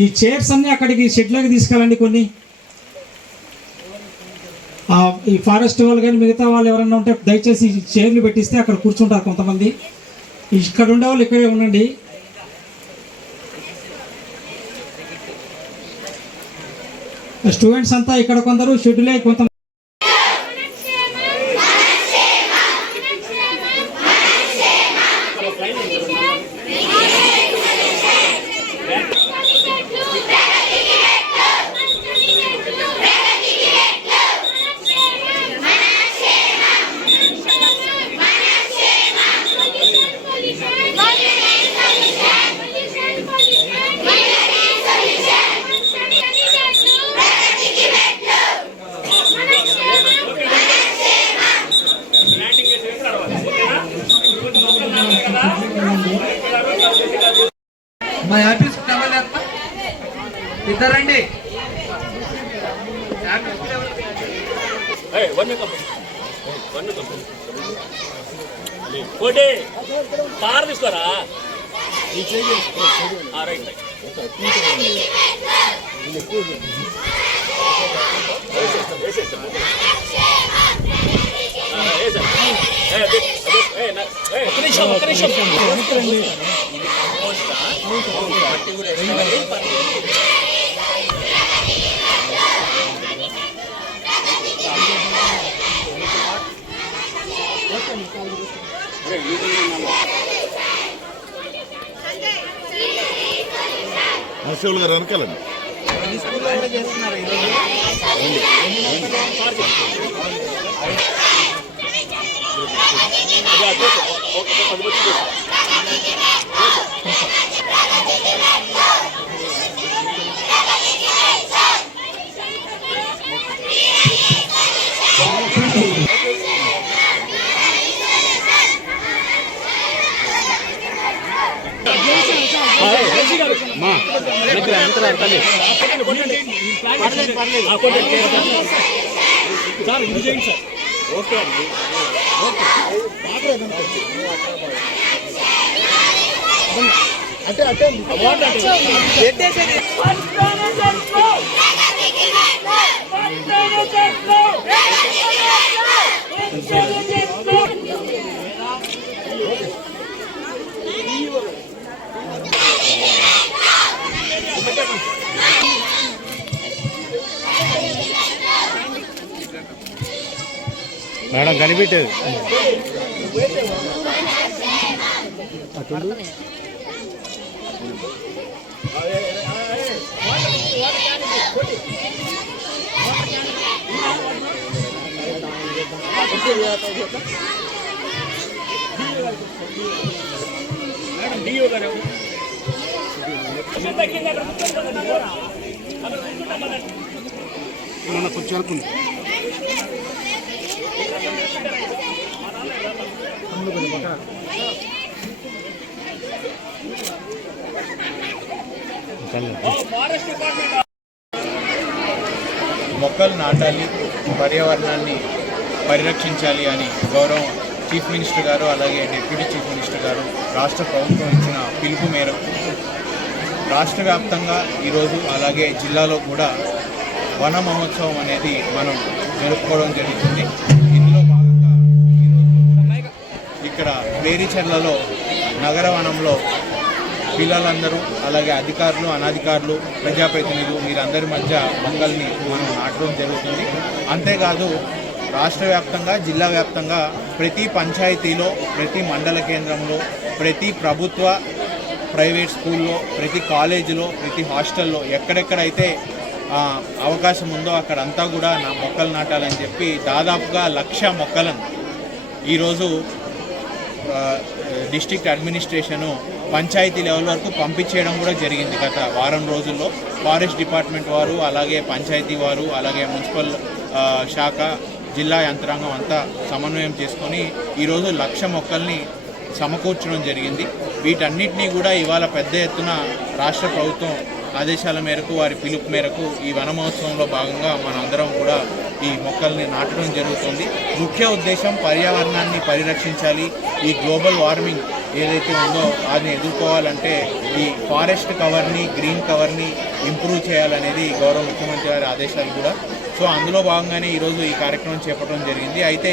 ఈ చైర్స్ అన్నీ అక్కడికి షెడ్లోకి తీసుకెళ్ళండి. కొన్ని ఈ ఫారెస్ట్ వాళ్ళు కానీ మిగతా వాళ్ళు ఎవరైనా ఉంటే దయచేసి చైర్లు పెట్టిస్తే అక్కడ కూర్చుంటారు కొంతమంది. ఇక్కడ ఉండేవాళ్ళు ఇక్కడే ఉండండి. స్టూడెంట్స్ అంతా ఇక్కడ కొందరు షెడ్యూలే కొంత మా ఆఫీస్ ఇద్దరండి కోటి కార్ తీసుకోరా. రైట్ ఒక్క నిమిషం హర్షవులు గారు వెనకాలండి. సార్ ఇది చేయండి సార్. ఓకే అండి. అంటే మేడం కనిపెట్టేది మన కొంచెం అనుకుంది. మొక్కలు నాటాలి, పర్యావరణాన్ని పరిరక్షించాలి అని గౌరవం చీఫ్ మినిస్టర్ గారు అలాగే డిప్యూటీ చీఫ్ మినిస్టర్ గారు రాష్ట్ర ప్రభుత్వం ఇచ్చిన పిలుపు మేరకు రాష్ట్ర వ్యాప్తంగా ఈరోజు అలాగే జిల్లాలో కూడా వన మహోత్సవం అనేది మనం జరుపుకోవడం జరుగుతుంది. ఇందులో భాగంగా ఈరోజు ఇక్కడ వేరిచెర్లలో నగర వనంలో పిల్లలందరూ అలాగే అధికారులు అనధికారులు ప్రజాప్రతినిధులు వీరందరి మధ్య మొక్కల్ని మనం నాటడం జరుగుతుంది. అంతేకాదు రాష్ట్ర వ్యాప్తంగా జిల్లా వ్యాప్తంగా ప్రతి పంచాయతీలో ప్రతి మండల కేంద్రంలో ప్రతి ప్రభుత్వ ప్రైవేట్ స్కూల్లో ప్రతి కాలేజీలో ప్రతి హాస్టల్లో ఎక్కడెక్కడైతే అవకాశం ఉందో అక్కడంతా కూడా మొక్కలు నాటాలని చెప్పి దాదాపుగా 1,00,000 మొక్కలను ఈరోజు డిస్ట్రిక్ట్ అడ్మినిస్ట్రేషను పంచాయతీ లెవెల్ వరకు పంపించేయడం కూడా జరిగింది. గత వారం రోజుల్లో ఫారెస్ట్ డిపార్ట్మెంట్ వారు అలాగే పంచాయతీ వారు అలాగే మున్సిపల్ శాఖ జిల్లా యంత్రాంగం అంతా సమన్వయం చేసుకొని ఈరోజు 1,00,000 మొక్కల్ని సమకూర్చడం జరిగింది. వీటన్నిటినీ కూడా ఇవాళ పెద్ద ఎత్తున రాష్ట్ర ప్రభుత్వం ఆదేశాల మేరకు వారి పిలుపు మేరకు ఈ వన మహోత్సవంలో భాగంగా మనందరం కూడా ఈ మొక్కల్ని నాటడం జరుగుతుంది. ముఖ్య ఉద్దేశం పర్యావరణాన్ని పరిరక్షించాలి. ఈ గ్లోబల్ వార్మింగ్ ఏదైతే ఉందో అది ఎదుర్కోవాలంటే ఈ ఫారెస్ట్ కవర్ని, గ్రీన్ కవర్ని ఇంప్రూవ్ చేయాలనేది గౌరవ ముఖ్యమంత్రి గారి ఆదేశాలు కూడా. సో అందులో భాగంగానే ఈరోజు ఈ కార్యక్రమం చేపట్టడం జరిగింది. అయితే